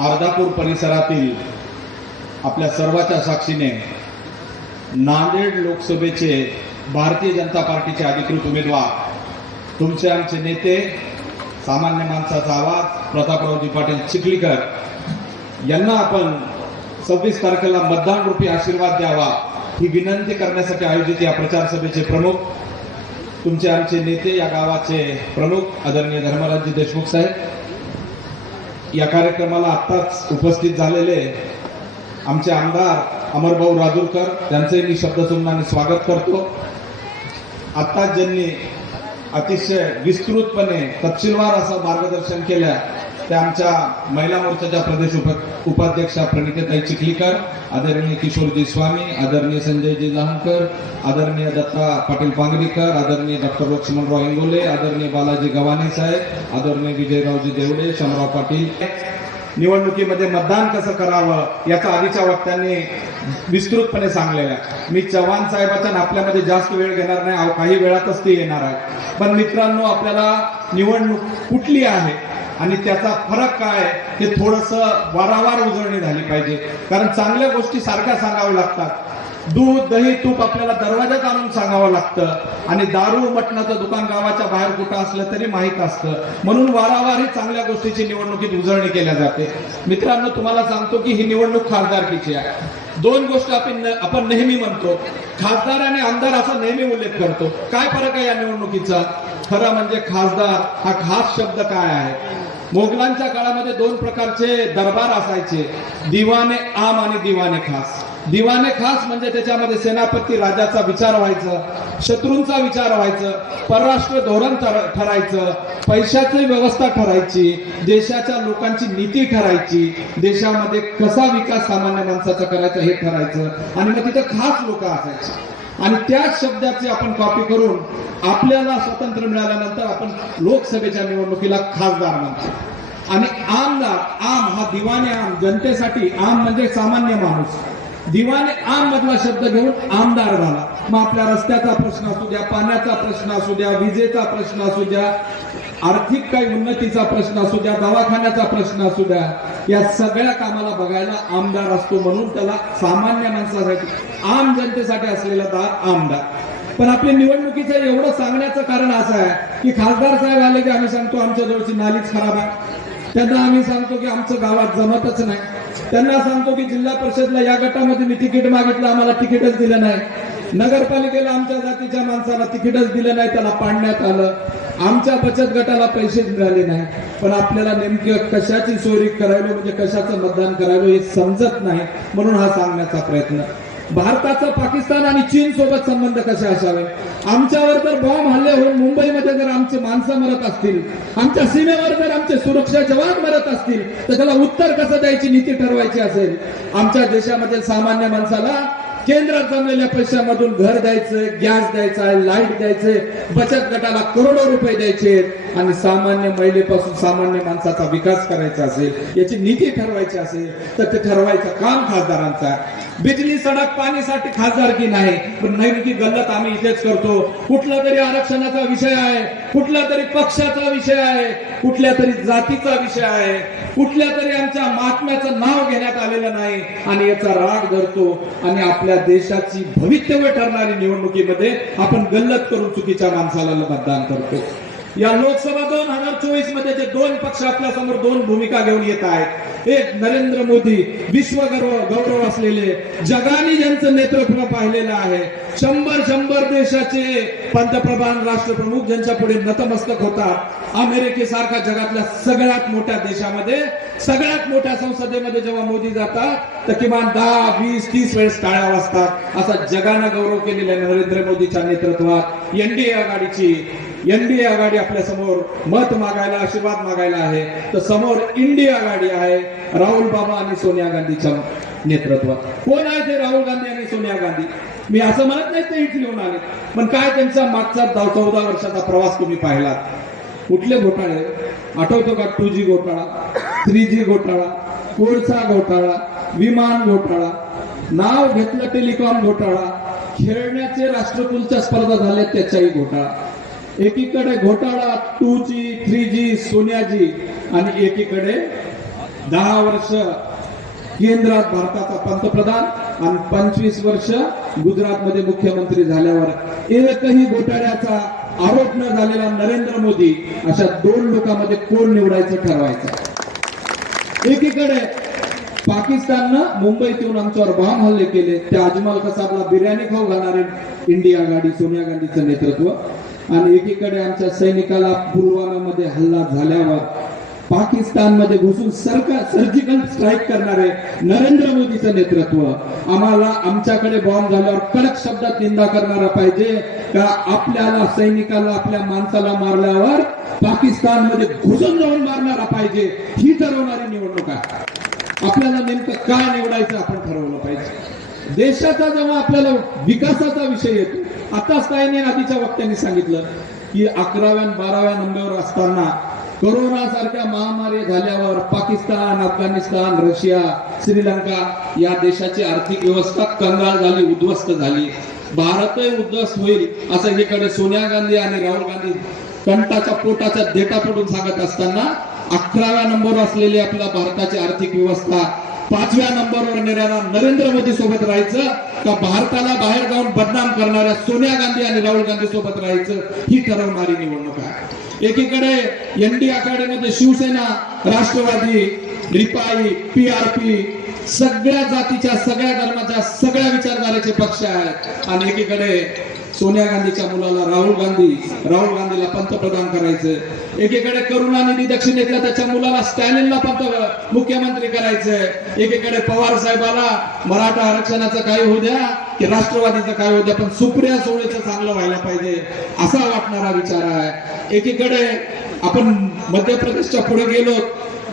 अर्धापूर परिसरातील आपल्या सर्वाच्या साक्षीने नांदेड लोकसभेचे भारतीय जनता पार्टीचे अधिकृत उमेदवार तुमचे आमचे नेते सामान्य माणसाचा आवाज प्रतापरावजी पाटील चिखलीकर यांना आपण सव्वीस तारखेला मतदान रूपी आशीर्वाद द्यावा ही विनंती करण्यासाठी आयोजित या प्रचार सभेचे प्रमुख तुमचे आमचे नेते या गावाचे प्रमुख आदरणीय धर्मराजजी देशमुख साहेब या कार्यक्रमाला आत्ताच उपस्थित झालेले आमचे आमदार अमरभाऊ राजूरकर त्यांचे मी शब्दसुमनाने स्वागत करतो. आत्ताच ज्यांनी अतिशय विस्तृतपणे तपशीलवार असं मार्गदर्शन केलं त्या आमच्या महिला मोर्चाच्या प्रदेश उप उपाध्यक्षा प्रणितीताई चिखलीकर आदरणीय किशोरजी स्वामी आदरणीय संजयजी लहानकर आदरणीय दत्ता पाटील पांगरीकर आदरणीय डॉक्टर लक्ष्मणराव इंगोले आदरणीय बालाजी गव्हाणे साहेब आदरणीय विजयरावजी देवडे शमराव पाटील. निवडणुकीमध्ये मतदान कसं करावं याचा आधीच्या वक्त्यांनी विस्तृतपणे सांगलेलं आहे. मी चव्हाण साहेबाच्या आपल्यामध्ये जास्त वेळ घेणार नाही काही वेळातच ते येणार आहे. पण मित्रांनो आपल्याला निवडणूक कुठली आहे? आणि त्याचा फरक काय हे थोडस वारंवार उजळणी झाली पाहिजे. कारण चांगल्या गोष्टी सारख्या सांगाव्या लागतात. दूध दही तूप आपल्याला दरवाजात आणून सांगावं लागतं. आणि दारू मटणाचं दुकान गावाच्या बाहेर कुठं असलं तरी माहीत असतं. म्हणून वारंवार ही चांगल्या गोष्टीची निवडणुकीत उजळणी केल्या जाते. मित्रांनो तुम्हाला सांगतो की ही निवडणूक खासदारकीची आहे. दोन गोष्ट आपण आपण नेहमी म्हणतो. खासदार आणि आमदार असा नेहमी उल्लेख करतो. काय फरक आहे या निवडणुकीचा? खरं म्हणजे खासदार हा खास शब्द काय आहे? मोगलांच्या काळामध्ये दोन प्रकारचे दरबार असायचे. दिवाने आम आणि दिवाने खास. दिवाने खास म्हणजे त्याच्यामध्ये सेनापती राजाचा विचार व्हायचा शत्रूंचा विचार व्हायचं परराष्ट्र धोरण ठरायचं पैशाची व्यवस्था ठरायची देशाच्या लोकांची नीती ठरायची देशामध्ये कसा विकास सामान्य माणसाचा करायचा हे ठरायचं. आणि मग तिथं खास लोक असायचे. आणि त्याच शब्दाची आपण कॉपी करून आपल्याला स्वातंत्र्य मिळाल्यानंतर आपण लोकसभेच्या निवडणुकीला खासदार म्हणतो आणि आमदार आम हा दिवाने आम जनतेसाठी आम म्हणजे सामान्य माणूस. दिवाने आम मधला शब्द घेऊन आमदार झाला. मग आपल्या रस्त्याचा प्रश्न असू द्या पाण्याचा प्रश्न असू द्या विजेचा प्रश्न असू द्या आर्थिक काही उन्नतीचा प्रश्न असू द्या दवाखान्याचा प्रश्न असू द्या या सगळ्या कामाला बघायला आमदार असतो म्हणून त्याला सामान्य माणसासाठी आम जनतेसाठी असलेला दार आमदार. पण आपल्या निवडणुकीचं एवढं सांगण्याचं कारण असं आहे की खासदार साहेब आले की आम्ही सांगतो आमच्या जवळची नालीच खराब आहे. त्यांना आम्ही सांगतो की आमचं गावात जमतच नाही. त्यांना सांगतो की जिल्हा परिषदला या गटामध्ये मी तिकीट मागितलं आम्हाला तिकीटच दिलं नाही. नगरपालिकेला आमच्या जातीच्या माणसाला तिकीटच दिलं नाही त्याला पाडण्यात आलं. आमच्या बचत गटाला पैसेच मिळाले नाही. पण आपल्याला नेमकं कशाची चोरी करावी म्हणजे कशाचं मतदान करावं हे समजत नाही म्हणून हा सांगण्याचा प्रयत्न. भारताचा पाकिस्तान आणि चीन सोबत संबंध कसे असावे? आमच्यावर जर बॉम्ब हल्ले होऊन मुंबईमध्ये जर आमचे माणसं मरत असतील आमच्या सीमेवर जर आमचे सुरक्षा जवान मरत असतील तर त्याला उत्तर कसं द्यायची नीती ठरवायची असेल? आमच्या देशामध्ये सामान्य माणसाला केंद्रात जमलेल्या पैशामधून घर द्यायचं गॅस द्यायचा लाइट द्यायचे बचत गटाला करोडो रुपये द्यायचे. आणि सामान्य महिलेपासून सामान्य माणसाचा विकास करायचा असेल याची नीती ठरवायची असेल तर ते ठरवायचं काम खासदारांचा बिजली सडक पाणीसाठी खासदारकी नाही? पण नेमकी गल्लत आम्ही इथेच करतो. कुठला तरी आरक्षणाचा विषय आहे कुठला तरी पक्षाचा विषय आहे कुठल्या तरी जातीचा विषय आहे कुठल्या तरी आमच्या महात्म्याचं नाव घेण्यात आलेलं नाही. आणि याचा राग धरतो आणि आपल्या देशाची भवितव्य ठरणारी निवडणुकीमध्ये आपण गल्लत करून चुकीच्या माणसाला मतदान करतो. या लोकसभा दोन चोवीसमध्ये जे दोन पक्ष आपल्यासमोर दोन भूमिका घेऊन येत आहेत. एक नरेंद्र मोदी विश्व गौरव असलेले जगाने ज्यांचं नेतृत्व पाहिलेलं आहे. शंभर शंभर देशाचे पंतप्रधान राष्ट्रप्रमुख ज्यांच्या पुढे नतमस्तक होतात. अमेरिकेसारखा जगातल्या सगळ्यात मोठ्या देशामध्ये सगळ्यात मोठ्या संसदेमध्ये जेव्हा मोदी जातात तर किमान दहा वीस तीस वेळेस टाळ्या वाजतात. असा जगानं गौरव केलेला नरेंद्र मोदीच्या नेतृत्वात. एनडीए आघाडीची एनडीए आघाडी आपल्यासमोर मत मागायला आशीर्वाद मागायला आहे. तर समोर इंडिया आघाडी आहे. राहुल बाबा आणि सोनिया गांधीच्या नेतृत्वात. कोण आहे ते राहुल गांधी आणि सोनिया गांधी? मी असं म्हणत नाही ते इथे येऊन आले पण काय त्यांचा मागचा दहा- चौदा वर्षाचा प्रवास तुम्ही पाहिलात कुठले घोटाळे? आठवतो का टू जी घोटाळा थ्री जी घोटाळा कोळसा घोटाळा विमान घोटाळा नाव घेतलं टेलिकॉम घोटाळा खेळण्याचे राष्ट्रकुलच्या स्पर्धा झाल्या त्याचाही घोटाळा. एकीकडे घोटाळा टू जी थ्री जी सोन्याजी आणि एकीकडे दहा वर्ष केंद्रात भारताचा पंतप्रधान आणि पंचवीस वर्ष गुजरातमध्ये मुख्यमंत्री झाल्यावर एकही घोटाळ्याचा आरोप न झालेला नरेंद्र मोदी अशा दोन लोकांमध्ये कोण निवडायचं ठरवायचं? एकीकडे पाकिस्ताननं मुंबईत येऊन आमच्यावर बॉम्ब हल्ले केले. त्या अजमल कसाबला बिर्याणी खाऊ घालणारे इंडिया गाडी सोनिया गांधीचं नेतृत्व. आणि एकीकडे आमच्या सैनिकाला पुलवामामध्ये हल्ला झाल्यावर पाकिस्तानमध्ये घुसून सरकार सर्जिकल स्ट्राईक करणारे नरेंद्र मोदीचं नेतृत्व. आम्हाला आमच्याकडे बॉम्ब झाल्यावर कडक शब्दात निंदा करणारा पाहिजे का आपल्याला सैनिकाला आपल्या माणसाला मारल्यावर पाकिस्तानमध्ये घुसून जाऊन मारणारा पाहिजे? ही ठरवणारी निवडणूक आहे. आपल्याला नेमकं काय निवडायचं आपण ठरवलं पाहिजे? देशाचा जेव्हा आपल्याला विकासाचा विषय येतो आता काही आधीच्या वक्त्यांनी सांगितलं की अकराव्या बाराव्या नंबरवर असताना कोरोना सारख्या महामारी झाल्यावर पाकिस्तान अफगाणिस्तान रशिया श्रीलंका या देशाची आर्थिक व्यवस्था कंगाळ झाली उद्ध्वस्त झाली. भारतही उद्ध्वस्त होईल असं एकीकडे सोनिया गांधी आणि राहुल गांधी कंटाच्या पोटाच्या देटा पडून सांगत असताना अकराव्या नंबर असलेली आपल्या भारताची आर्थिक व्यवस्था पाचव्या नंबरवर नेणारा नरेंद्र मोदी सोबत राहायचं का भारताला बाहेर जाऊन बदनाम करणाऱ्या सोनिया गांधी आणि राहुल गांधी सोबत राहायचं ही ठरवणारी निवडणूक आहे. एकीकडे एनडी आघाडीमध्ये शिवसेना राष्ट्रवादी रिपाई पीआरपी सगळ्या जातीच्या सगळ्या धर्माच्या सगळ्या विचारधारेचे पक्ष आहेत. आणि एकीकडे सोनिया गांधीच्या मुलाला राहुल गांधी राहुल गांधीला पंतप्रधान करायचं एकीकडे करुणानिधी दक्षिणेतल्या त्याच्या मुलाला स्टॅलिनला पंत मुख्यमंत्री करायचं एकीकडे पवार साहेबाला मराठा आरक्षणाचं काय होऊ द्या की राष्ट्रवादीचं काय होऊ द्या पण सुप्रिया सोळेचं चांगलं व्हायला पाहिजे असा वाटणारा विचार आहे. एकीकडे आपण मध्य प्रदेशच्या पुढे गेलो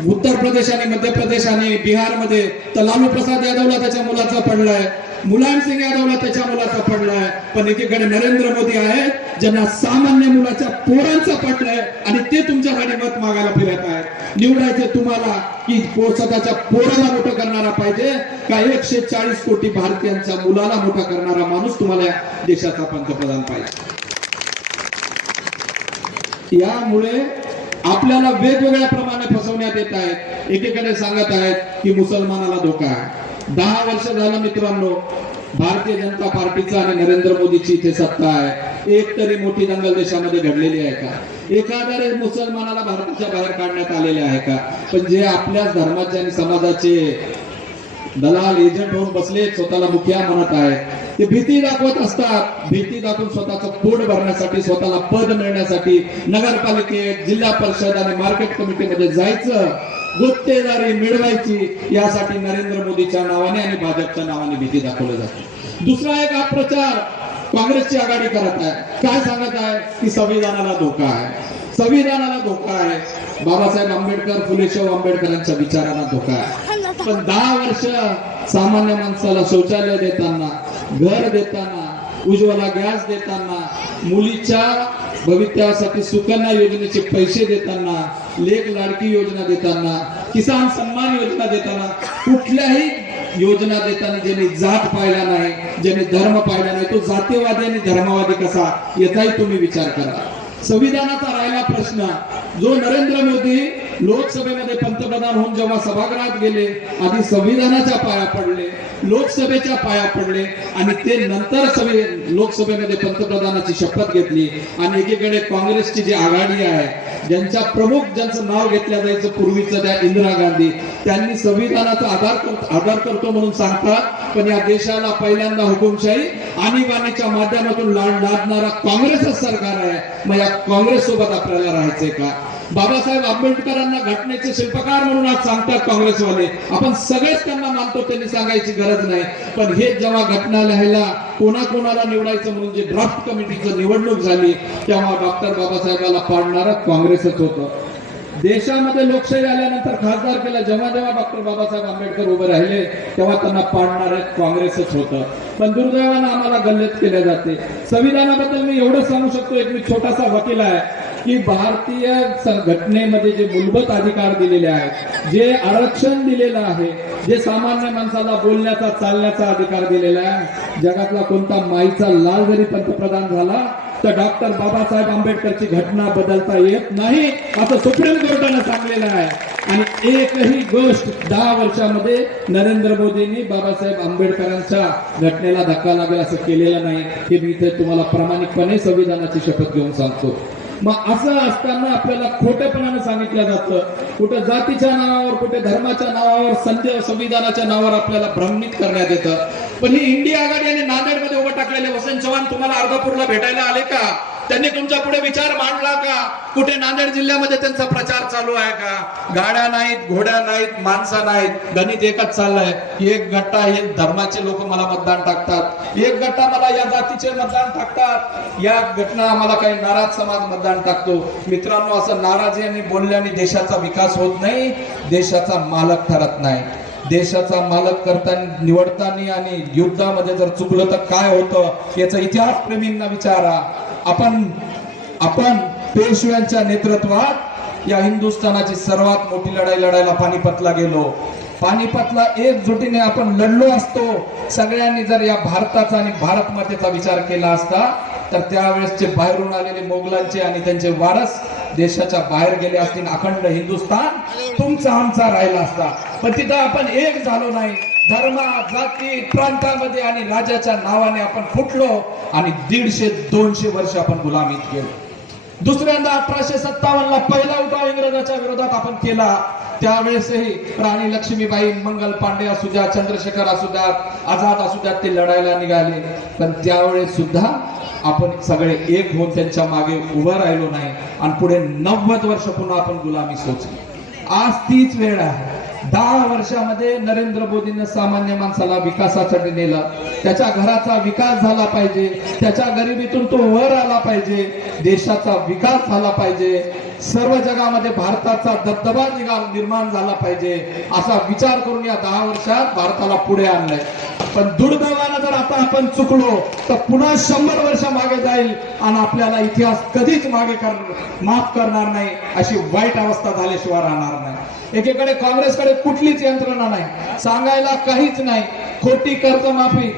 उत्तर प्रदेश आणि मध्य प्रदेश आणि बिहारमध्ये तर लालू प्रसाद यादवला त्याच्या मुलाचा पडलाय. मुलायम सिंग यादवला त्याच्या मुलाचा पडलाय. पण एकीकडे नरेंद्र मोदी आहेत ज्यांना सामान्य मुलाच्या पोरांचा पडलंय आणि ते तुमच्यासाठी मत मागायला फिरत आहेत. निवडायचे तुम्हाला की स्वतःच्या पोराला मोठं करणारा पाहिजे का एकशे चाळीस कोटी भारतीयांच्या मुलाला मोठा करणारा माणूस तुम्हाला या देशाचा पंतप्रधान पाहिजे? यामुळे आपल्याला वेगवेगळ्या प्रमाणे फसवण्यात येत आहेत. एकीकडे सांगत आहेत की मुसलमानाला धोका आहे. दहा वर्ष झालं मित्रांनो भारतीय जनता पार्टीचा आणि नरेंद्र मोदीची इथे सत्ता आहे. एक तरी मोठी दंगल देशामध्ये घडलेली आहे का? एखाद्या मुसलमानाला भारताच्या बाहेर काढण्यात आलेले आहे का? पण जे आपल्याच धर्माचे आणि समाजाचे दलाल एजंट होऊन बसले स्वतःला मुखिया म्हणत आहे. ते भीती दाखवत असतात. भीती दाखवून स्वतःचं पोट भरण्यासाठी स्वतःला पद मिळण्यासाठी नगरपालिकेत जिल्हा परिषद आणि मार्केट कमिटीमध्ये जायचं गुत्तेदारी मिळवायची यासाठी नरेंद्र मोदीच्या नावाने आणि भाजपच्या नावाने भीती दाखवली जाते. दुसरा एक अप्रचार काँग्रेसची आघाडी करत आहे. काय सांगत आहे? की संविधानाला धोका आहे. संविधानाला धोका आहे. बाबासाहेब आंबेडकर फुलेश्वर आंबेडकरांच्या विचारांना धोका आहे. पण दहा वर्ष सामान्य माणसाला शौचालय देताना घर देताना उज्ज्वला गॅस देताना मुलीच्या भवितव्यासाठी सुकन्या योजनेचे पैसे देताना लेख लाडकी योजना देताना किसान सन्मान योजना देताना कुठल्याही योजना देताना ज्यांनी जात पाहिला नाही ज्यांनी धर्म पाहिला नाही तो जातीवादी आणि धर्मवादी कसा याचाही तुम्ही विचार करा. संविधानाचा राहिला प्रश्न जो नरेंद्र मोदी लोकसभेमध्ये पंतप्रधान होऊन जेव्हा सभागृहात गेले आधी संविधानाच्या पाया पडले लोकसभेच्या पाया पडले आणि ते नंतर सभे लोकसभेमध्ये पंतप्रधानाची शपथ घेतली आणि एकीकडे काँग्रेसची जी आघाडी आहे ज्यांच्या प्रमुख ज्यांचं नाव घेतलं जायचं पूर्वीचं त्या इंदिरा गांधी त्यांनी संविधानाचा आधार करतो आधार करतो म्हणून सांगतात पण या देशाला पहिल्यांदा हुकुमशाही आणीबाणीच्या माध्यमातून लाड लादणारा काँग्रेसच सरकार आहे. मग या काँग्रेस सोबत आपल्याला राहायचंय का? बाबासाहेब आंबेडकरांना घटनेचे शिल्पकार म्हणून आज सांगतात काँग्रेसवाले. आपण सगळेच त्यांना मानतो त्यांनी सांगायची गरज नाही. पण हे जेव्हा घटना लिहायला कोणाकोणाला निवडायचं म्हणून जे ड्राफ्ट कमिटीचं निवडणूक झाली तेव्हा डॉक्टर बाबासाहेबाला पाडणारं काँग्रेसच होतं. देशामध्ये लोकशाही आल्यानंतर खासदार केला जेव्हा जेव्हा डॉक्टर बाबासाहेब आंबेडकर उभे राहिले तेव्हा त्यांना पाडणार काँग्रेसच होतं. पण दुर्दैवानं आम्हाला गल्लेत केल्या जाते. संविधानाबद्दल मी एवढं सांगू शकतो एक मी छोटासा वकील आहे. की भारतीय घटनेमध्ये जे मूलभूत अधिकार दिलेले आहेत जे आरक्षण दिलेलं आहे जे सामान्य माणसाला बोलण्याचा चालण्याचा अधिकार दिलेला आहे जगातला कोणता माईचा लाल जरी पंतप्रधान झाला तर डॉक्टर बाबासाहेब आंबेडकरची घटना बदलता येत नाही असं सुप्रीम कोर्टानं सांगलेलं आहे. आणि एकही गोष्ट दहा वर्षामध्ये नरेंद्र मोदींनी बाबासाहेब आंबेडकरांच्या घटनेला धक्का लागेल असं केलेलं नाही हे मी इथे तुम्हाला प्रामाणिकपणे संविधानाची शपथ घेऊन सांगतो. मग असं असताना आपल्याला खोटेपणानं सांगितलं जातं. कुठं जातीच्या नावावर कुठे धर्माच्या नावावर संजय संविधानाच्या नावावर आपल्याला भ्रमित करण्यात येतं. पण ही इंडिया आघाडी आणि नांदेडमध्ये उभं टाकलेले वसंत चव्हाण तुम्हाला अर्धापूरला भेटायला आले का? त्यांनी तुमच्यापुढे विचार मांडला का? कुठे नांदेड जिल्ह्यामध्ये त्यांचा प्रचार चालू आहे का? गाड्या नाहीत घोड्या नाहीत माणसं नाहीत. गणित एकच चाललंय. एक गट्टा एक धर्माचे लोक मला मतदान टाकतात. एक गट्टा मला या जातीचे मतदान टाकतात. या घटना आम्हाला काही नाराज समाज मतदान टाकतो. मित्रांनो असं नाराजी आणि बोलल्याने देशाचा विकास होत नाही. देशाचा मालक ठरत नाही. देशाचा मालक करताना निवडताना आणि युद्धामध्ये जर चुकलं तर काय होतं याचा इतिहास प्रेमींना विचारा. आपण आपण पेशव्यांच्या नेतृत्वात या हिंदुस्थानाची सर्वात मोठी लढाई लढायला पानिपतला गेलो. पानिपतला एकजुटीने आपण लढलो असतो. सगळ्यांनी जर या भारताचा आणि भारत मातेचा विचार केला असता तर त्यावेळेसचे बाहेरून आलेले मोगलांचे आणि त्यांचे वारस देशाच्या बाहेर गेले असतील अखंड हिंदुस्थान तुमचा आमचा राहिला असता. पण तिथं आपण एक झालो नाही. धर्मा जाती प्रांतामध्ये आणि राजाच्या नावाने आपण फुटलो आणि दीडशे दोनशे वर्ष आपण गुलामीत गेलो. दुसऱ्यांदा अठराशे सत्तावन्न ला पहिला उठाव इंग्रजाच्या विरोधात आपण केला. त्यावेळेसही राणी लक्ष्मीबाई मंगल पांडे असू द्या चंद्रशेखर असू द्या आझाद असू द्या ते लढायला निघाले. पण त्यावेळेस सुद्धा आपण सगळे एक होऊन त्यांच्या मागे उभं राहिलो नाही. आणि पुढे नव्वद वर्ष पुन्हा आपण गुलामी सोचली. आज तीच वेळ आहे. दहा वर्षामध्ये नरेंद्र मोदींना सामान्य माणसाला विकासासाठी नेला त्याच्या घराचा विकास झाला पाहिजे त्याच्या गरिबीतून तो वर आला पाहिजे देशाचा विकास झाला पाहिजे सर्व जगामध्ये भारताचा दबदबा निर्माण झाला पाहिजे असा विचार करून या दहा वर्षात भारताला पुढे आणलाय. पण दुर्दैवानं जर आता आपण चुकलो तर पुन्हा शंभर वर्ष मागे जाईल आणि आपल्याला इतिहास कधीच मागे कर माफ करणार नाही अशी वाईट अवस्था झाल्याशिवाय राहणार नाही. एकीकडे काँग्रेसकडे कुठलीच यंत्रणा नाही. सांगायला काहीच नाही. खोटी कर्जमाफी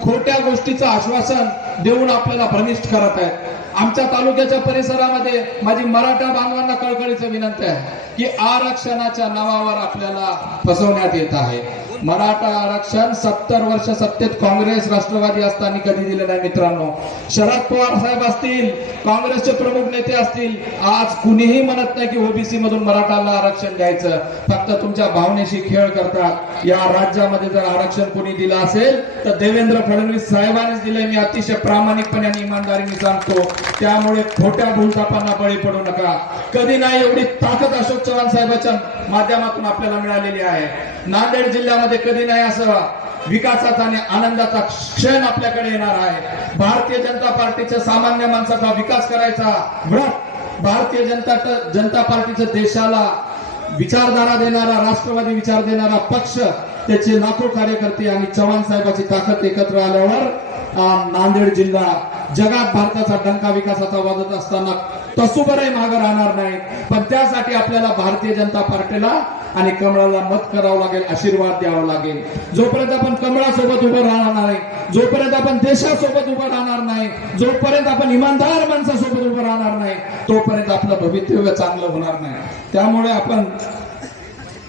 खोट्या गोष्टीचं आश्वासन देऊन आपल्याला भ्रमिष्ठ करत आहेत. आमच्या तालुक्याच्या परिसरामध्ये माझी मराठा बांधवांना कळकळीचं विनंती आहे की आरक्षणाच्या नावावर आपल्याला फसवण्यात येत आहे. मराठा आरक्षण सत्तर वर्ष सत्तेत काँग्रेस राष्ट्रवादी असताना कधी दिलं नाही मित्रांनो. शरद पवार साहेब असतील काँग्रेसचे प्रमुख नेते असतील आज कुणीही म्हणत नाही की ओबीसी मधून मराठाला आरक्षण द्यायचं. फक्त तुमच्या भावनेशी खेळ करतात. या राज्यामध्ये जर आरक्षण कोणी दिलं असेल तर देवेंद्र फडणवीस साहेबांनीच दिले मी अतिशय प्रामाणिकपणे आणि इमानदारीने सांगतो. त्यामुळे खोट्या भूलतापांना बळी पडू नका. कधी नाही एवढी ताकद अशोक चव्हाण साहेबांच्या माध्यमातून आपल्याला मिळालेली आहे. नांदेड जिल्ह्यामध्ये कधी नाही असं विकासाचा आणि आनंदाचा क्षण आपल्याकडे येणार आहे. भारतीय जनता पार्टीच्या सामान्य माणसाचा विकास करायचा. व्रत! भारतीय जनता जनता पार्टीचं देशाला विचारधारा देणारा राष्ट्रवादी विचार देणारा पक्ष त्याचे लाखो कार्यकर्ते आणि चव्हाण साहेबाची ताकद एकत्र आल्यावर नांदेड जिल्हा जगात भारताचा डंका विकासाचा वाजत असताना तसुबरही मागे राहणार नाही. पण त्यासाठी आपल्याला भारतीय जनता पार्टीला आणि कमळाला मत करावं लागेल आशीर्वाद द्यावा लागेल. जोपर्यंत आपण कमळासोबत उभं राहणार नाही जोपर्यंत आपण देशासोबत उभं राहणार नाही जोपर्यंत आपण इमानदार माणसासोबत उभं राहणार नाही तोपर्यंत आपलं भवितव्य चांगलं होणार नाही. त्यामुळे आपण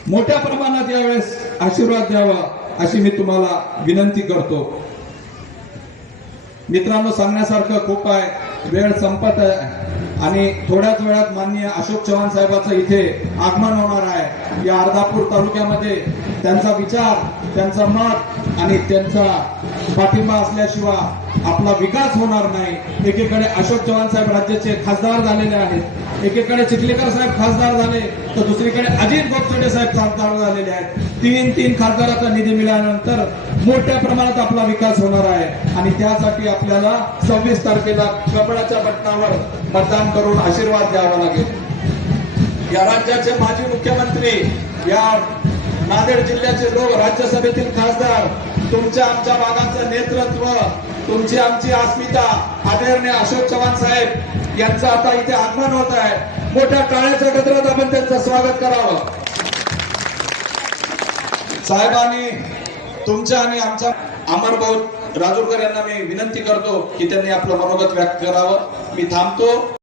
मोठ्या प्रमाणात यावेळेस आशीर्वाद द्यावा अशी मी तुम्हाला विनंती करतो. मित्रांनो सांगण्यासारखं खूप आहे. वेळ संपत आहे. आणि थोड्याच वेळात माननीय अशोक चव्हाण साहेबांचं इथे आगमन होणार आहे. या अर्धापूर तालुक्यामध्ये त्यांचा विचार त्यांचं मत आणि त्यांचा पाठिंबा असल्याशिवाय आपला विकास होणार नाही. एकीकडे अशोक चव्हाण साहेब राज्याचे खासदार झालेले आहेत. एकीकडे चिखलीकर साहेब खासदार झाले तर दुसरीकडे अजित गोपचडे साहेब खासदार झालेले आहेत. तीन तीन खासदाराचा निधी मिळाल्यानंतर मोठ्या प्रमाणात आपला विकास होणार आहे. आणि त्यासाठी आपल्याला सव्वीस तारखेला कपड्याच्या बटनावर मतदान करून आशीर्वाद द्यावा लागेल. या राज्याचे माजी मुख्यमंत्री या नांदेड जिल्ह्याचे लोक राज्यसभेतील खासदार तुमच्या आमच्या भागाचं नेतृत्व तुमची आमची अस्मिता आदरणीय अशोक चव्हाण साहेब यांचं आता इथे आगमन होत आहे. मोठ्या टाळ्याच्या गजरात आपण त्यांचं स्वागत करावं. साहेबांनी तुमच्या आणि आमच्या अमर भाऊ राजूरकर यांना मी विनंती करतो की त्यांनी आपलं मनोगत व्यक्त करावं. मी थांबतो.